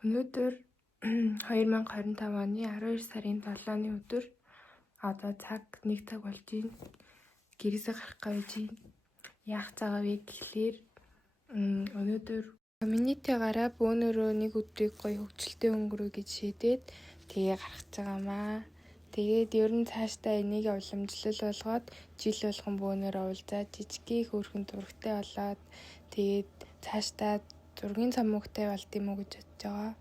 Өнөөдөр 2025 оны 12 сарын 7-ны өдөр одоо цаг 1 цаг болж байна. Гэрээсээ гарах гэж байна. Яах цагаа вэ гэхлээр өнөөдөр community-гаараа бөөнөрөө нэг өдрийг гоё хөвгчлөлтэй өнгөрөө гэж шийдээд тэгээ гарах цагаамаа. Тэгээд ер нь цаашдаа энийг уламжлал болгоод жил болгон бөөнөрөө уулзаад жижигхэн хөөрхөн зурагтай болоод тэгээд цаашдаа зургийн цамуугтай болт юм уу гэж бодож байгаа.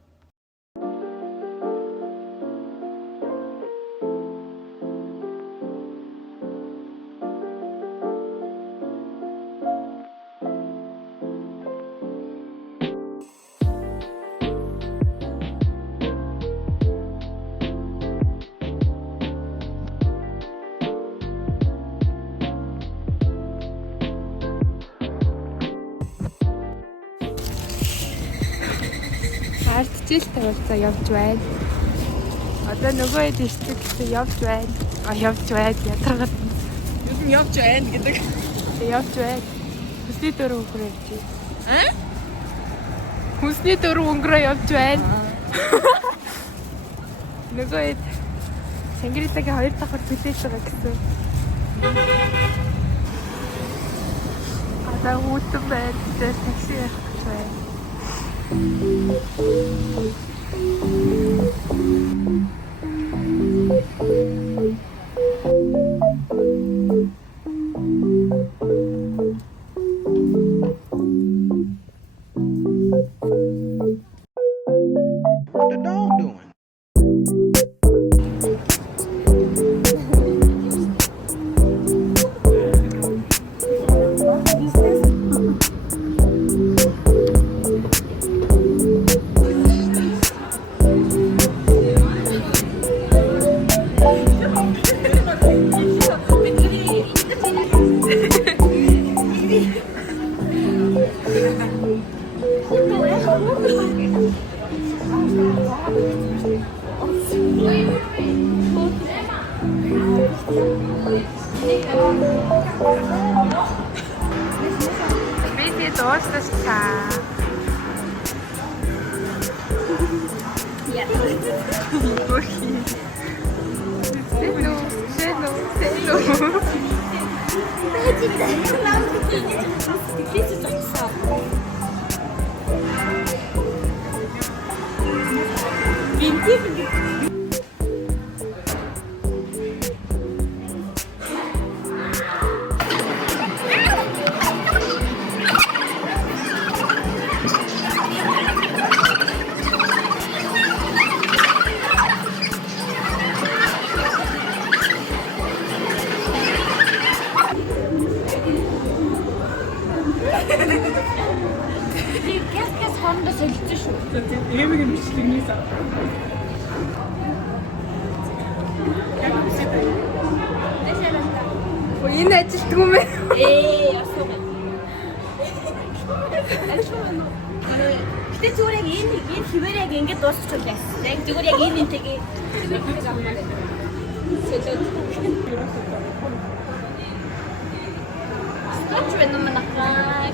Ардчилтэй болцоо явж байна. Одоо нөгөө хэд ирчихсэн явж байна. Явж байна ядаргаад. Юу нь явж байна гэдэг. Явж байна. Хүсний дөрөв өнгөрөө явж байна. Хүсний дөрөв өнгөрөө явж байна. Нөгөө хэд Шангрилагийн 2 давхар хүлээж байгаа гэсэн. Одоо хүүтэн байна. Тэр такси явах гэж байна. What the dog doing? Видео дуустал. Газ хоорондоо солилцсон шүү. Эмэг юм бичлэгнээс аа. Энэ ажилтг юм бэ? Яасан бэ? Гэтэ зүгээр яг энэ хിവэр яг ингэж дуусчих үлээ. Яг зүгээр яг энэ энтэйгээ хിവэр авмаа гэдэг. Скотч вэ нэмэн ахаа.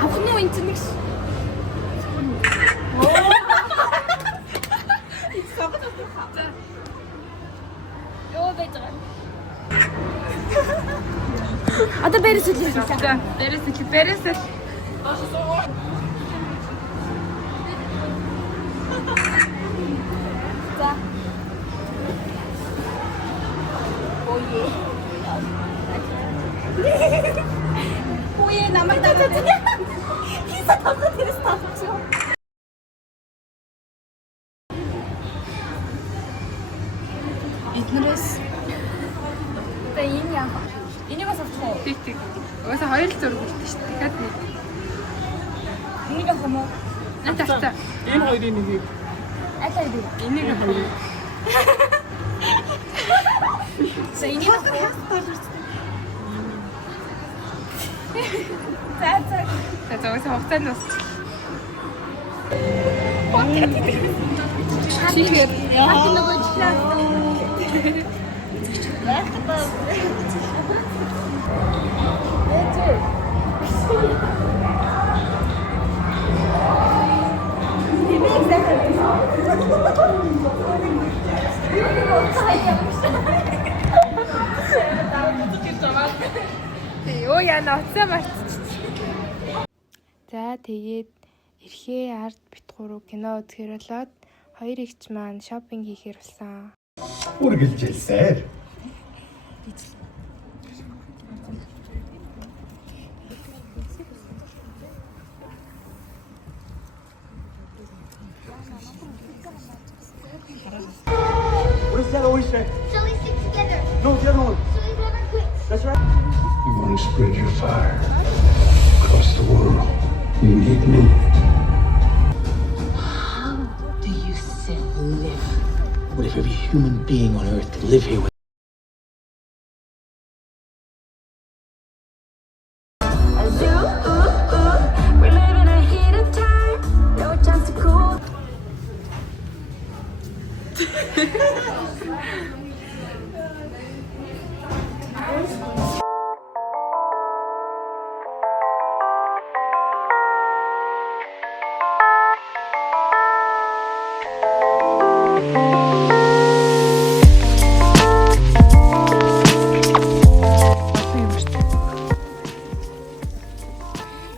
Авах нь энэ нэг Ёо байж байгаа. Одоо бэрээс үлээ. За, бэрээс л. За. Ое. Ое намайг дагуулсан. Хийсэ тавсан тэрс тавсан. Эднэрээс Энэ яа. Энийг бас авчих уу? тэг. Угаасаа хоёр л зураг үлдээ шүү дээ. Дахиад нэг. Энийг авах юм уу? Тавцаа. Энэ хоёрын нэгийг. Аль аль юу? Энийг хоёр. За энийг авах уу? За. За хугацаанд бас. Чихэр. Хат нөгөө чихлээ. Өө яна оцоо марцчих. За тэгээд эрхээ ард бит гурав кино үзэхээр болоод хоёр эгч маань шопинг хийхээр болсон. үргэлжилсээр What does that always say? Shall we stick together? No, the other one. Shall we never quit? That's right. you want to spread your fire across the world. You need me. How do you still live? What if every human being on Earth could live here with We're living a heated time. No chance to cool.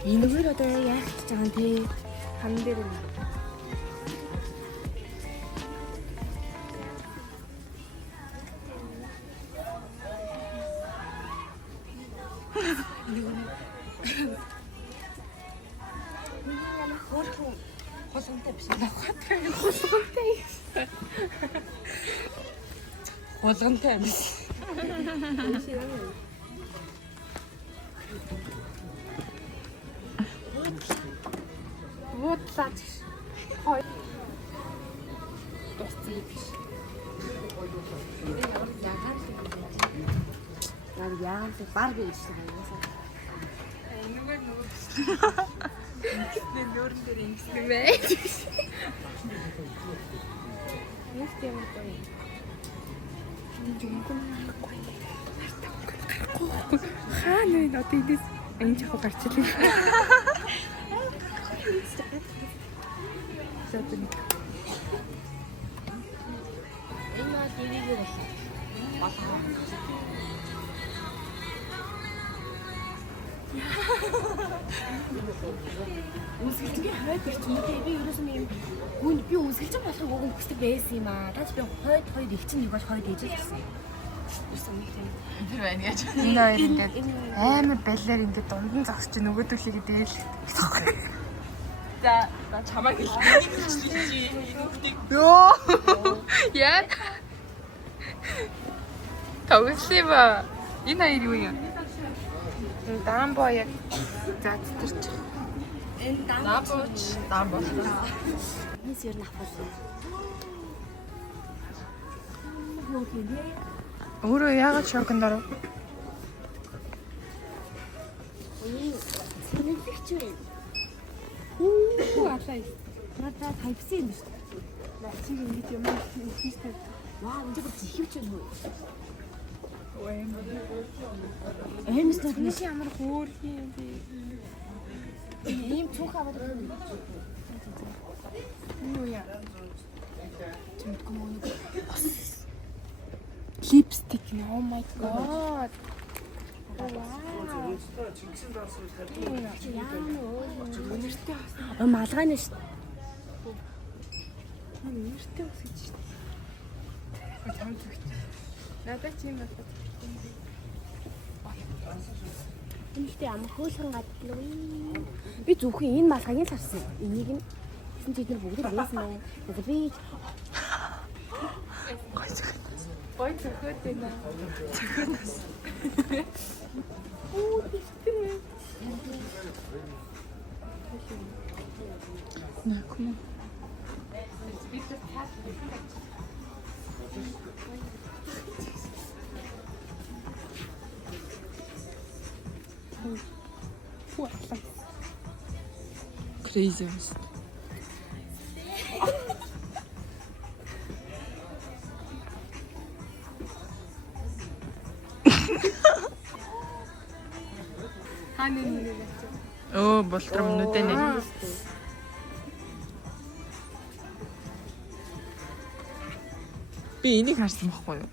Энэгээр одоо яах гэж байгаа юм те? Хан дээр нь. Хулгантай биш. Хулгантай биш. Буудлаач. Хой. Дуцсан биш. Яагаад вэ? Бар гэж байгаа юм. Энэгээр нөгөө. Нөөрн дээр ингэсэн юм ээ. Нэг тийм гоё. Хаа нэг одоо идэс энэ жахаа гарчлаа. Зөтөн. Энэ бол дэрийгээр болоо. Үсгэлжгүй хойд ирчихмээ. Би ерөөсөн юм гүнд би үсгэлж болохыг уг нь хүсдэг байсан юм аа. Даач би хойд хоёр их чинь нэг бол хойд ээжэл гэсэн. Юусан нэг тийм. Тэр байна яаж. Энэ хоёр ингээд амар балер ингээд дунд нь зогсож нөгөөдөлхийг дээл. За чамайг хэлчихлээ. Йоо. Яа. Тоглосон ба. Энэ хоёр юу юм? Дамбо яг заацтарч. Энэ Намбууч. Энд ер нь авах. Юу гэнэ? Өөрөө яагаад шокнд оров? Сэнэлгч үү? Хүү алай. Надад тавьсан юм шүү дээ. На чи ингэж юм хийстэй. Вау, энэ бүр зихивч юм уу? Ой. Эмс төдний Нэг ямар хөөрхий юм бэ? ийм цүнх аваад байна. Юу яа? Тэмдгүй мөн. Lipstick. Oh my god. Вау. Малгай нь шүү. Нэртэй ус гэж шүү. Чам зүгт. Надад чи юм байна. Энэхтэй амар хөөлхөн гадлаа. Би зөвхөн энэ малгайг л харсан. Энийг нь гэсэн чи эдгээр бүгд байсан байна. Тэгээд би Ой зөвхөд байна. Зөвхөнөөс. Оо тийм. На come on. Crazy. Оо болтром нүдэнэ. Би энийг харсан байхгүй юу?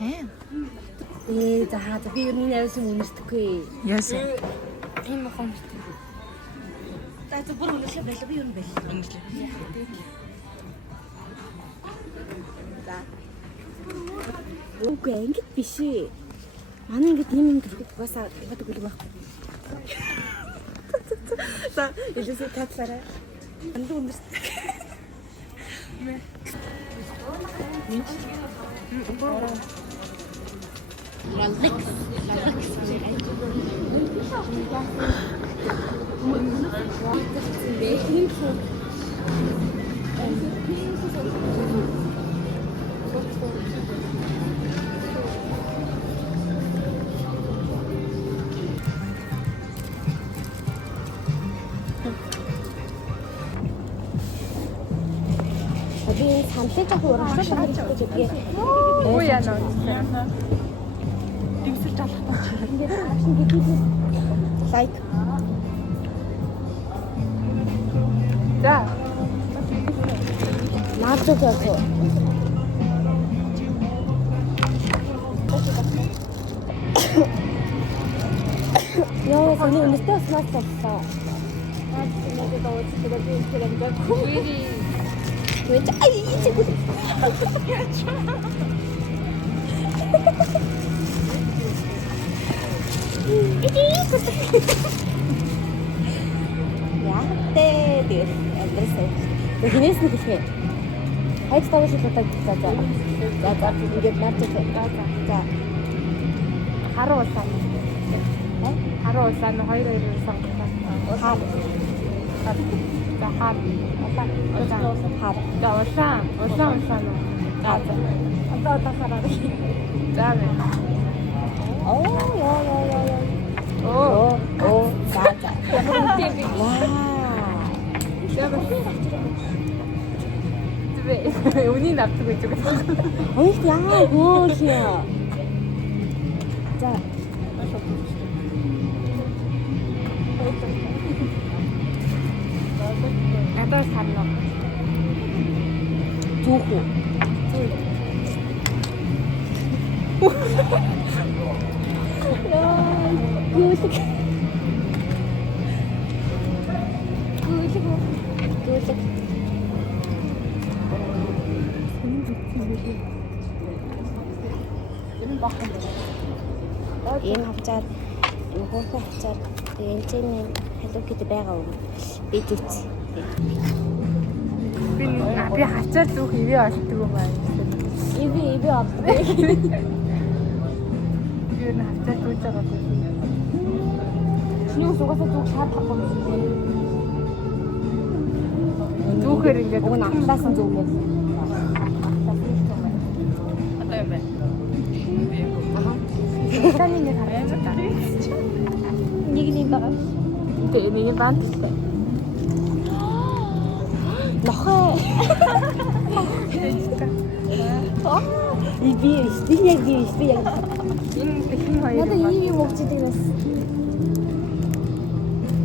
Хэ? За би юу нэг юм үнэртэхгүй. Яасан? Энэ мохом битээ. За бүр үнэрлээ байлаа би юу юм бэ? Үнэрлээ. Үгүй ингэж биш ээ. Манай ингэж юм төрөх угаасаа яадаг үгүй байхгүй. За илүүсээ татлаарай. Анд үнэрт. Би самлаж авах урамшуулсан гэж үгүй. Өө яана. Дэмсэлж алах таа. Ингээд акшн гэдэг. Лайк. За. Наачод яах. Яа, сони үнэтэй смарт болсон. Наад нэг доод тэгээд би тэрэн Wait, ay, sige. Яатай дээр адресээ. Гинээс нэг ихэ. Хайц тавьж удаа за. За ингээд наачих. За. Харуу улаан. Харуу улаан 2-2 сонгосон. Хаа. За хаа. хаар. За улаан. За. Одоо хараа. За мэ. За. Вау. Үнийг авдаг гэж байна. Ой яа гоош. За. Надад санаа. Зүөх үү? Гүйлэг. Ийм хавцаар хөрхөн хавцаар энэний халуун гэдэг байгаа юм. Би зүц. Би хачаад зүөх ивэ олддог юм байна. Ивэ олддог. Би энэ хачаад зүж байгаагүй. Чиний угаасаа зүг шаардлагагүй юм шиг. Зүгээр ингээд уг нь амтлаасан зүг юм. Одоо юм байна. Таны нэг хараач та. Нэг нь байгаа. Тэгээ нэг нь банттай. Нохоо. Би яг. Энэ тэхэн хоёр. Надад ийм өгчдөг бас.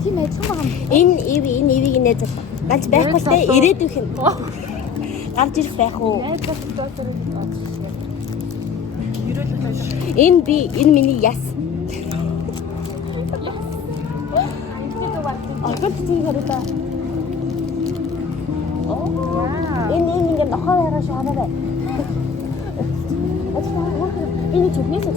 Тийм айцхан байгаа юм. Энэ ивийг нээж бол. Ганц байхгүй те ирээдүйх нь. Гарч ирэх байх уу? Энэ миний яс. Агт тийм хараа. Энэ ингээд нохоо байгаа шүү хараа. Энэ чүгнээс үү?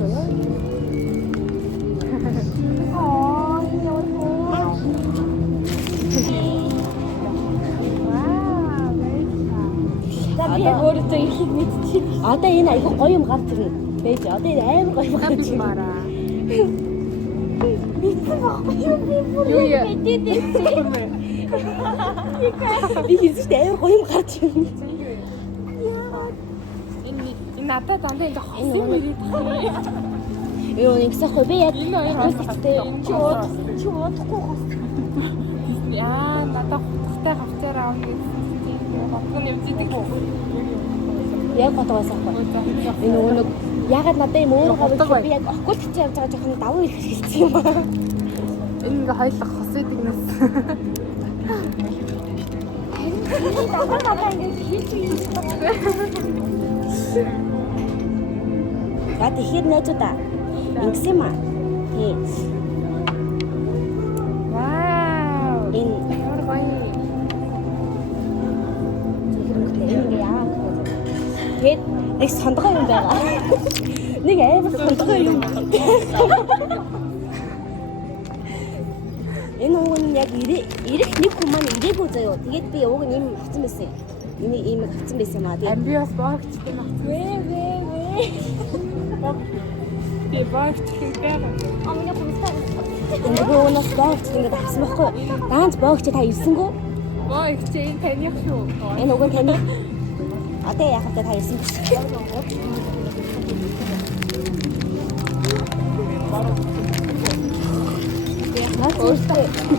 өөртөө ихийг мэдчихээ. Одоо энэ айгүй гоё юм гарч ирнэ. Бэж одоо энэ амар гоё юм гарч ирнэ. Мараа. Мэдсэн байхгүй юу? Би бүр Юу яа? мэдээд байсан. Би хэлсэн чинь амар гоё юм гарч ирнэ. Энэ надад дандаа энэ хосын мөрөд тахна. Юу нэгсэхгүй би яг Энэ хоёр хавцтай чи удахгүй хас. Яа, надад хавцтай хавцаар аавна гэсэн. Хавцаа нэмжидэг үү? Яг бодгоосахгүй. Энэ өнөг ягаад надад юм өөр хавцаа би яг оккульт чи явж байгаа жоохон давуу ирэх хэлсэн юм аа. Энэ ингээ хоёлох хос байдагнаас. Надад ингэ хийж юм. За тэгэхээр найзуудаа Ингэсэн юм аа. Тийм. Вау. Энэ Ямар гоё. хэрэгтэй ингэ яагаад гэвэл тэгээд нэг сондгоо юм байгаа. Нэг амар сондгоо юм. Энэ уг нь яг ирэх нэг хүн маань ирээгүй заяа. Тэгээд би уг нь юм авсан байсан. Энийг ийм авсан байсан юм аа. Тэгээд Би бас богцтой байна. Би богцтой байна. энэ уунаас боогч ингэж авсан байхгүй. Даанч боогч та ирсэнгүү. Богц энэ таних шүү. Энэ уг нь таны одоо яах вэ та ирсэн биш.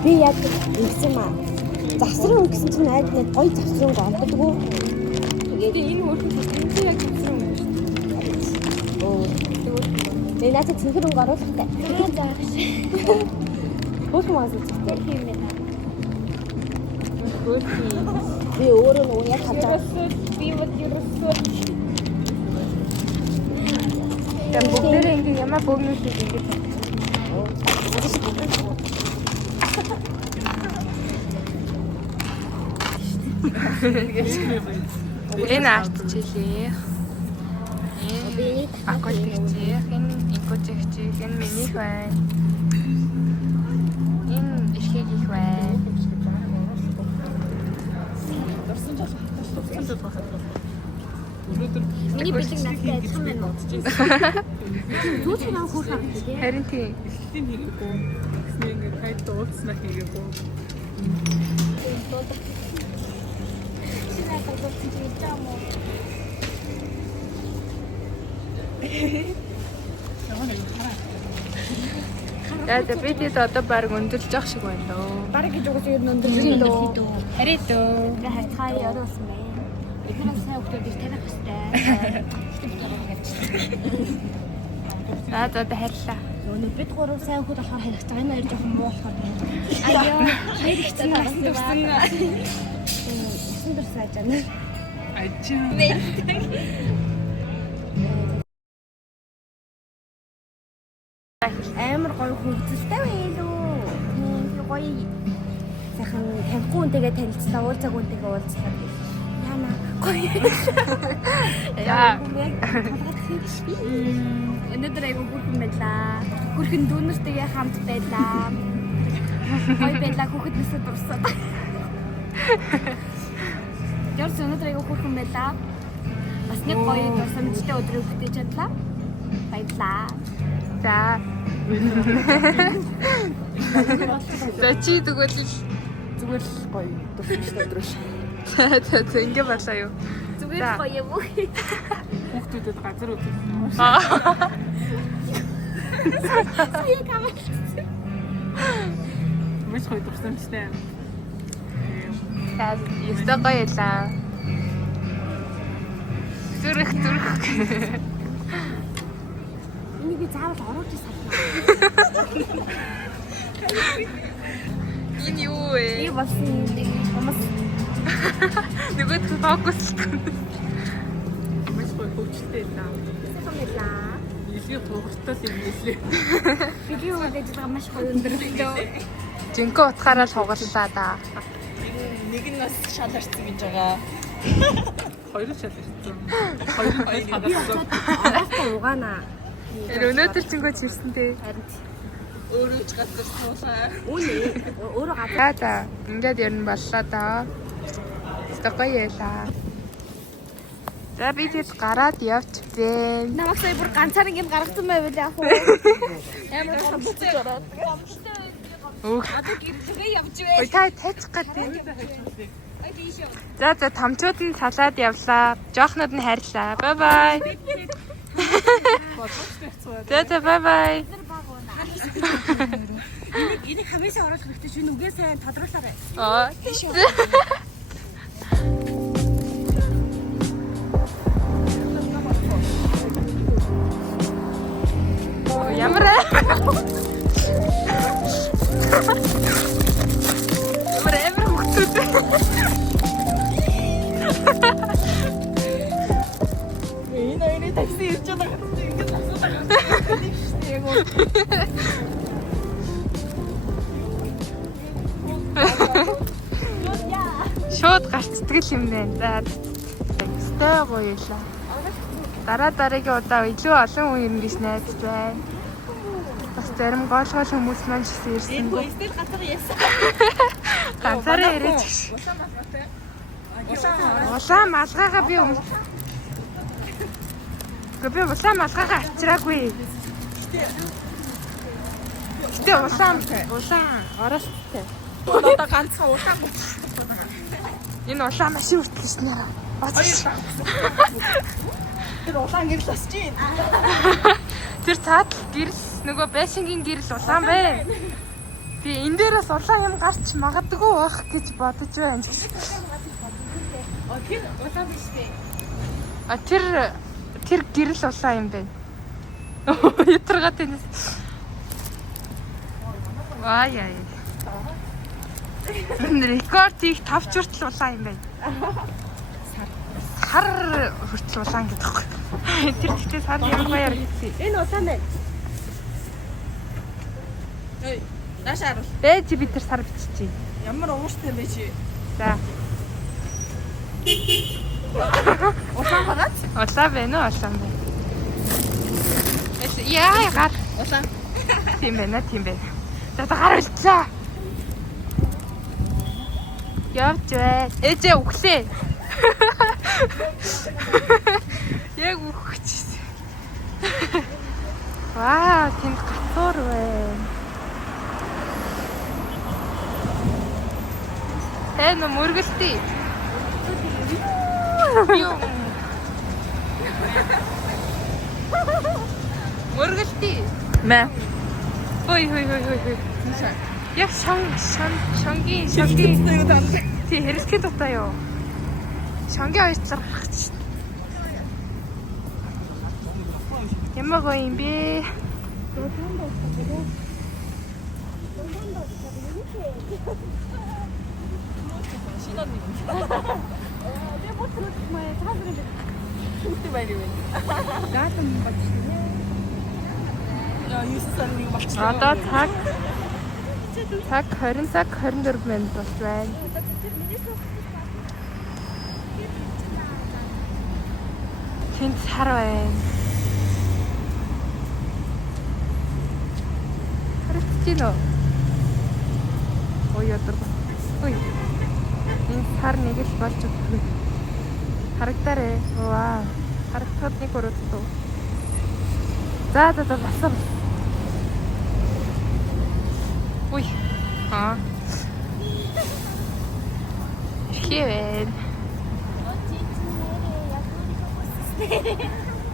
Би яг ингэсэн маа. Завсран өнгөсөн чинь айд нэг гоё завсранг олддоггүй. Тэгээд Энэ өөрхөн энэ яг хэвчээ юм шүү. би надад цэнхэр өнгө оруулахтай. Бүх юм асууж байна. Би өөрөө нөгөө яг хавж байгаа. Би вот ерөөсөө. Тэм бүгдээ ингэ ямар богнос шиг ингэ. Энэ артчлээ. Энэ акватикчээ, энэ инкотикчээ, энэ минийх байна. Энэ ишхэг их байна. Миний бэлэг надтай адилхан байна уу? Юу ч юм хөөх авах тийм. Харин тийм. Хин хийгээгүй. Тэгснэ ингээд хайд дуулснаа хийгээгүй. Яа, би тэд одоо баг өндөрж явах шиг байна лөө. Бараг гэж угсаа ер нь өндөр дөө. Харин дөө. Би хайцгаа яриулсан байна. Эдгээр сайн хүмүүс их таних хэвээр. За хайрлаа. Өнөө бид гурав сайн хүмүүс ахаар харих цаа энэ хоёр жоохон муу болохоор байна. Айё, хоёр их цаа насан дурсан. Насан дурсан ажаа. Амар гоё хөвгөлтэй байлуу. Тийм гоё. Сайхан танихгүй үнтэйгээ танилцсан, уул цаг үнтэйгээ уулзсан. Яна гоё. Яа. Өнөөдөр айгүй бүрхэн байлаа. Бүрхэн дүүнэртэйгээ хамт байлаа. Гоё байлаа, хүүхэд нэсээ дурсаад. Ярс өнөөдөр айгүй бүрхэн байлаа. Бас нэг гоё дурсамжтай өдрөө бүтээж чадлаа. Баярлаа. За. За чи тэгвэл Зүгээр л гоё. Дурсамжтай өдрөөш. за ингэ болоо юу. Зүгээр гоё юм уу? Хүүхдүүдэд газар үзэх. Сая камер. Маш гоё дурсамжтай. За ёстой гоё ялаа. Зүрх. Энийг би заавал оруулж сална. Энэ юу вэ? Би болсон нэг хүмүүс Нөгөө фокуслгүй. Маш гоё хөвгөлтэй лаа. хэлээ. Илүү тугартаас юм хэлээ. Видео хийж байгаа маш гоё өндөрлөө. Жинхэнэ утгаараа л хугаллаа да. Нэг нь бас шаларцсан гэж байгаа. Хоёр л шалгасан. Хоёр нь хагалсан. Арахгүй угаана. Өнөөдөр чингөөч ирсэн дээ. Харин Өөрөө ч газар суулаа. үнэ өөрөө гадаа За ингээд ер нь боллоо доо. Өстой гоё ялаа. За би тэд гараад явж байна. намайг сая бүр ганцаар ингэ гаргасан байвал яах вэ? Амар гомдсон ороод. Өөх. Одоо гэрэлгээ явж вэ? Ой та тайчих гэдэг. За томчууд нь салаад явлаа. Жоохнууд нь хайрлаа. Бай бай. За бай бай. Энийг хамаасаа оруулах хэрэгтэй шүү. Нүгээ сайн тодруулаарай. Аа. Ямар амар хөвгтүүд. Энэ хоёрын такси ирж байгаа гэдэг ингэж асуудаг. Яг уу шууд гарцдаг юм байна. За стэй гоёлаа. Дараагийн удаа илүү олон хүн ирнэ гэж найдаж байна. Бас зарим гол хүмүүс маань ч ирсэн. Стил газар яасан. Ганцаараа ирээд гэж. Улаан малгайгаа би би улаан малгайгаа авчираагүй. Гэтэ улаан оростой. Одоо ганцхан улаан. Энэ улаан машин үртгэж нэраа. Тэр улаан гэрэл бас чи. Тэр цаад гэрэл нөгөө байшингийн гэрэл улаан бай. Би энэ дээрээс улаан юм гарч магадгүй байх гэж бодож байна. Тэр улаан биш бэ? Тэр гэрэл улаан юм байна. Ятарга тэнэс. Яа. Энэ рекорд их 5 хүртэл улаан юм байна. Сар хүртэл улаан гэдэг юм. Тэр гэхдээ сар ямар баяр гэсэн. Энэ улаан байна. Ой, наашаа харуул. Бэж бид тэр сар биччихье. Ямар ууштай бэ чи? За. Улаан багаач? Улаан байна уу? Улаан байна. Яа, гар. Улаан. Тийм байна. За гар үлдлээ. Явж бай. Ээжээ өглөө. Яг өгчихсэн. Вау, тэнд гацуур байна. Эн мөргөлтий. Юу? Мөргөлтий. Мэ. Хой. Яг шонгийн тий хэрэглэхэд дутаа юу? Шонгийн ойцлог гарч. Ямар гоё юм бэ? Одоо цаг 20 цаг 24 минут болж байна. Тэнд сар байна. Харагдаж байна уу? Ой ядар. Ой. Энэ сар нэг л болж өгөх. Харагдаарэ. Вау. Харагдахад нэг өрөөдөө. За басар. Ой. Хевэн.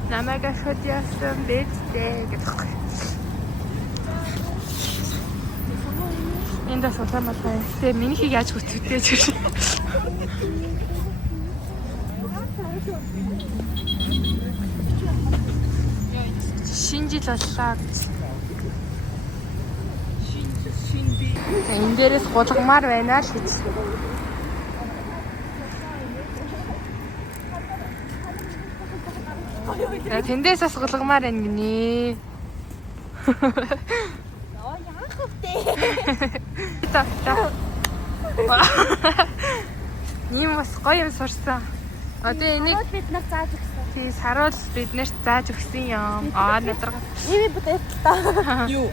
Намайг шодяасан бэжтэй гэдэг. Энд бас улаан малгай. Тэгээ минийхийг яаж хөтөвтэй ч. Шинэ жил боллоо гэж. Энэ дээрээс гулгамаар байна л гэж. Тэндээс бас гулгамаар байна гинэ. Яах вэ? Та. Ийм бас гоё юм сурсан. Одоо энийг бид нар зааж өгсөн. тий саруул биднэрт зааж өгсөн юм. Надраг. Эвэ бүтээл та. Юу?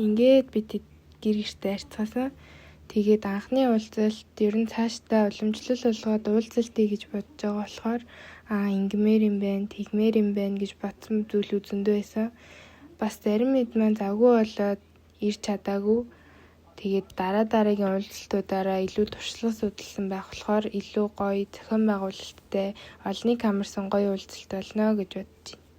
Ингээд бид гэргэртэй арцгаасан. Тэгээд анхны уулзалт ер нь цаашдаа уламжлал болгоод уулзалтыг гэж бодож байгаа болохоор ингмээр юм байна, тэгмээр юм байна гэж батсан зүйл үзэндөө байсан. Бас зарим хэд маань завгүй болоод ирч чадаагүй. Тэгээд дараагийн уулзалтуудаараа илүү туршлага судалсан байх болохоор илүү гоё зохион байгуулалттай олныг хамарсан гоё уулзалт болно гэж бодож байна.